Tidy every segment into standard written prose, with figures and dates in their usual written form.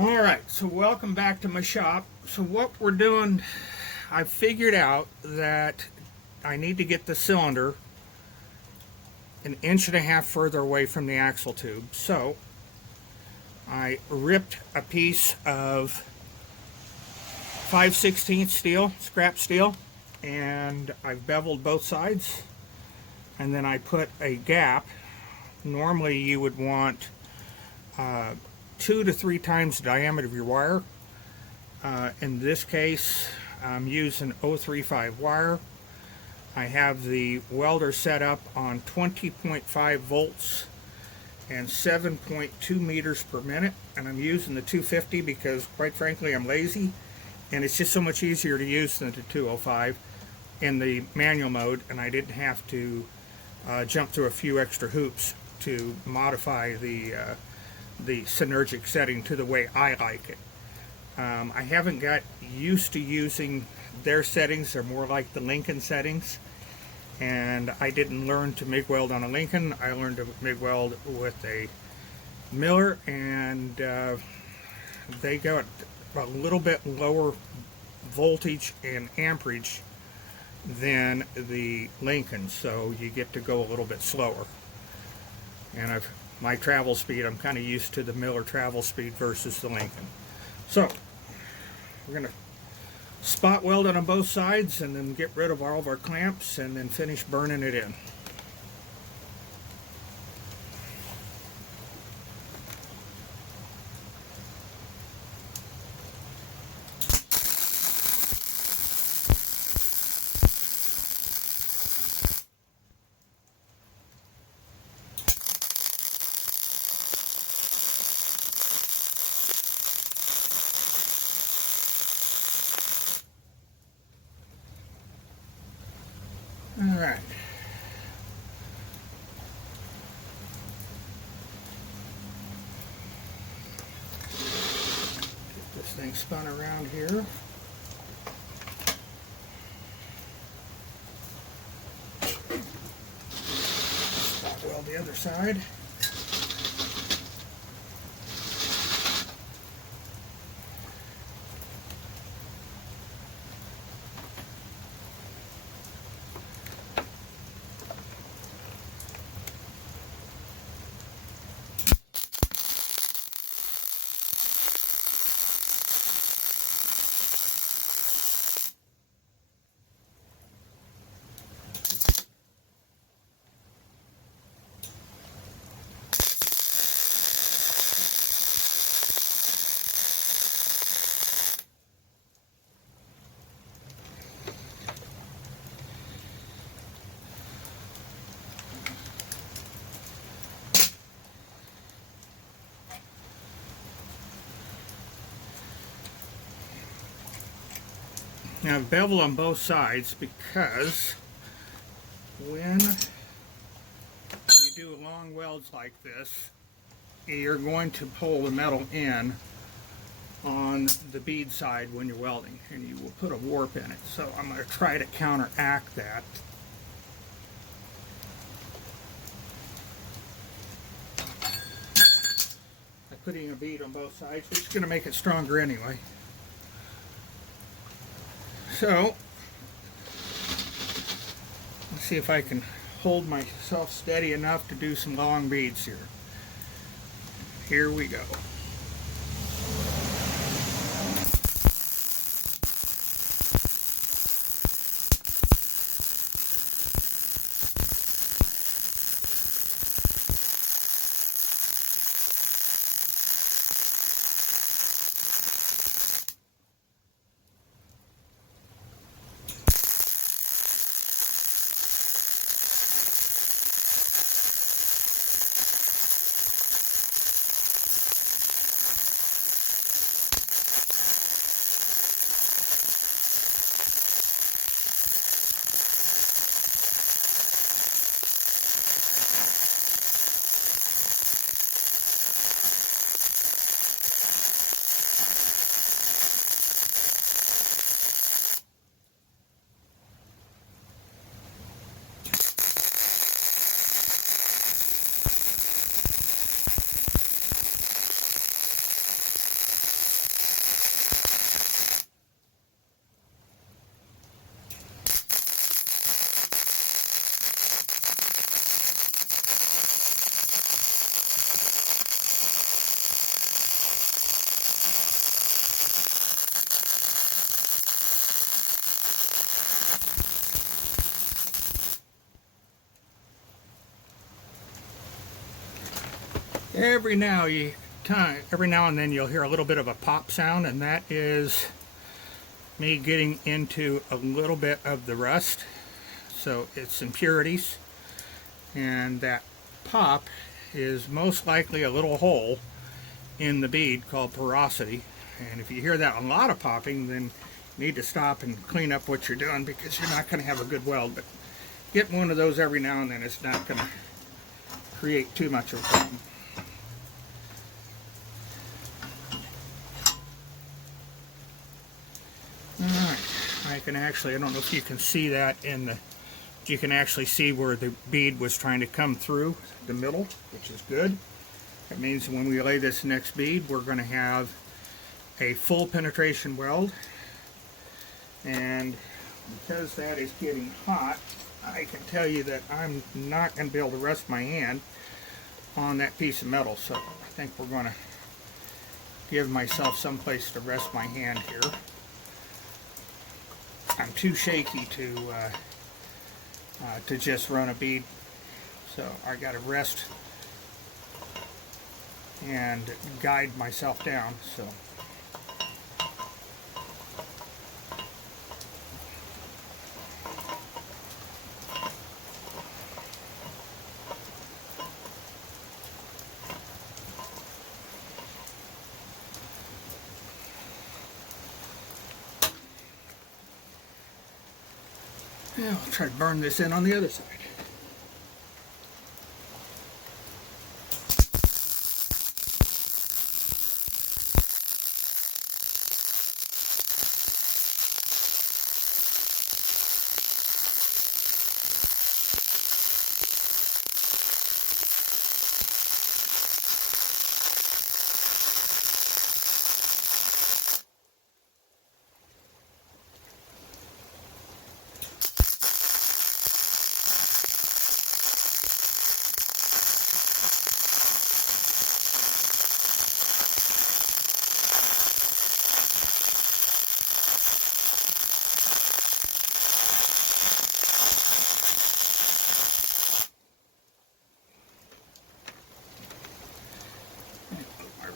Alright, so welcome back to my shop. So what we're doing, I figured out that I need to get the cylinder 1.5 inches further away from the axle tube. So I ripped a piece of 5/16 steel, scrap steel, and I've beveled both sides, and then I put a gap. Normally you would want 2 to 3 times the diameter of your wire. In this case, I'm using 035 wire. I have the welder set up on 20.5 volts and 7.2 meters per minute, and I'm using the 250 because, quite frankly, I'm lazy, and it's just so much easier to use than the 205 in the manual mode, and I didn't have to jump through a few extra hoops to modify the synergic setting to the way I like it. I haven't got used to using their settings. They're more like the Lincoln settings, and I didn't learn to MIG weld on a Lincoln. I learned to MIG weld with a Miller, and they got a little bit lower voltage and amperage than the Lincoln, so you get to go a little bit slower. And my travel speed, I'm kind of used to the Miller travel speed versus the Lincoln. So we're going to spot weld it on both sides and then get rid of all of our clamps and then finish burning it in. Alright. Get this thing spun around here. Spot weld the other side. Now I've beveled on both sides because when you do long welds like this, you're going to pull the metal in on the bead side when you're welding, and you will put a warp in it. So I'm going to try to counteract that. By putting a bead on both sides, which is going to make it stronger anyway. So, let's see if I can hold myself steady enough to do some long beads here. Here we go. every now and then you'll hear a little bit of a pop sound, and that is me getting into a little bit of the rust. So it's impurities, and that pop is most likely a little hole in the bead called porosity. And if you hear that a lot of popping, then you need to stop and clean up what you're doing, because you're not going to have a good weld. But getting one of those every now and then is not going to create too much of a problem. Alright, I don't know if you can see that you can actually see where the bead was trying to come through the middle, which is good. That means when we lay this next bead, we're going to have a full penetration weld. And because that is getting hot, I can tell you that I'm not going to be able to rest my hand on that piece of metal. So I think we're going to give myself some place to rest my hand here. I'm too shaky to just run a bead, so I got to rest and guide myself down. So yeah, I'll try to burn this in on the other side.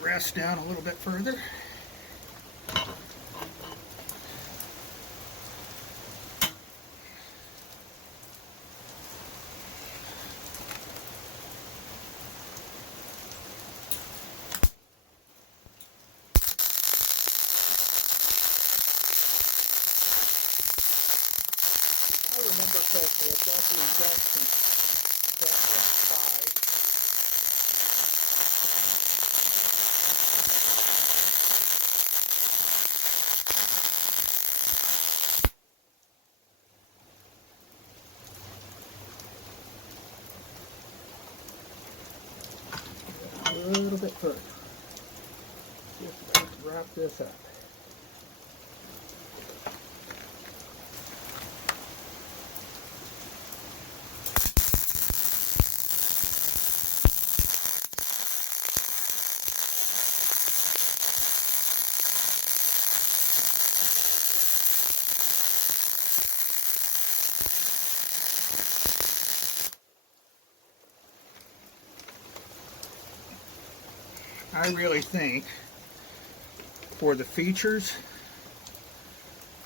Rest down a little bit further. I remember correctly, it's actually Jackson 5. A little bit further. Just wrap this up. I really think for the features,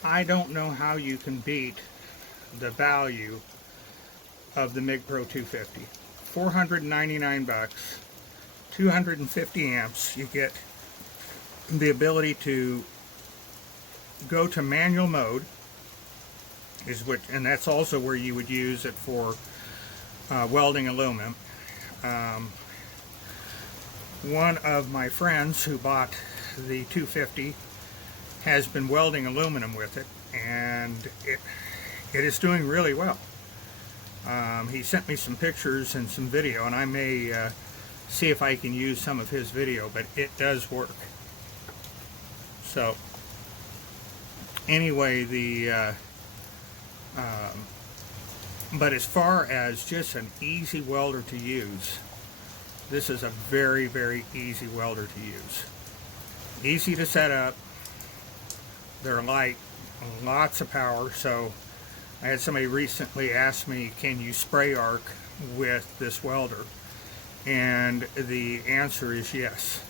I don't know how you can beat the value of the MIG-Pro250. $499, 250 amps. You get the ability to go to manual mode, and that's also where you would use it for welding aluminum. One of my friends who bought the 250 has been welding aluminum with it, and it is doing really well. He sent me some pictures and some video, and I may see if I can use some of his video, but it does work. So anyway, but as far as just an easy welder to use, this is a very, very easy welder to use. Easy to set up. They're light, lots of power. So I had somebody recently ask me, can you spray arc with this welder? And the answer is yes.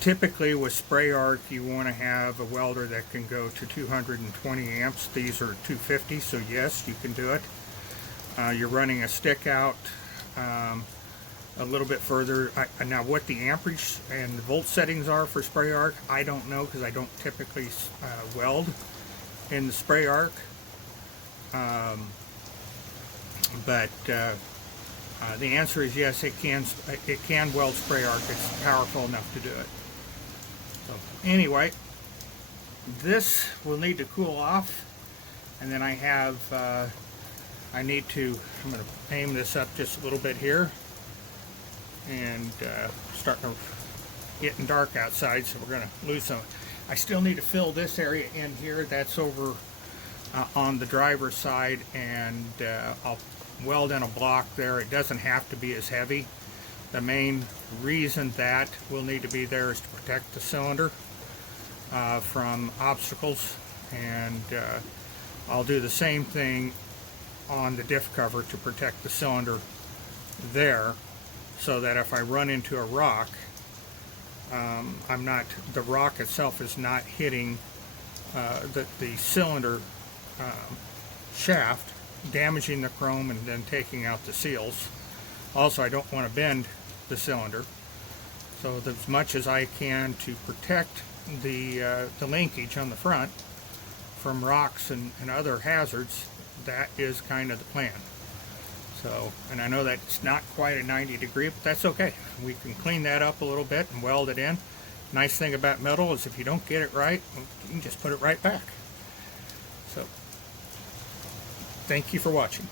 Typically with spray arc you want to have a welder that can go to 220 amps. These are 250, so yes, you can do it. You're running a stick out a little bit further. Now what the amperage and the volt settings are for spray arc, I don't know, because I don't typically weld in the spray arc. But the answer is yes, it can weld spray arc. It's powerful enough to do it. So anyway, this will need to cool off, and then I'm going to aim this up just a little bit here, and starting to getting dark outside, so we're going to lose some. I still need to fill this area in here. That's over on the driver's side, and I'll weld in a block there. It doesn't have to be as heavy. The main reason that will need to be there is to protect the cylinder from obstacles, and I'll do the same thing on the diff cover to protect the cylinder there, so that if I run into a rock, the rock itself is not hitting the cylinder shaft, damaging the chrome and then taking out the seals. Also, I don't want to bend the cylinder, so as much as I can to protect the linkage on the front from rocks and other hazards, that is kind of the plan. So, and I know that it's not quite a 90 degree, but that's okay. We can clean that up a little bit and weld it in. Nice thing about metal is if you don't get it right, you can just put it right back. So, thank you for watching.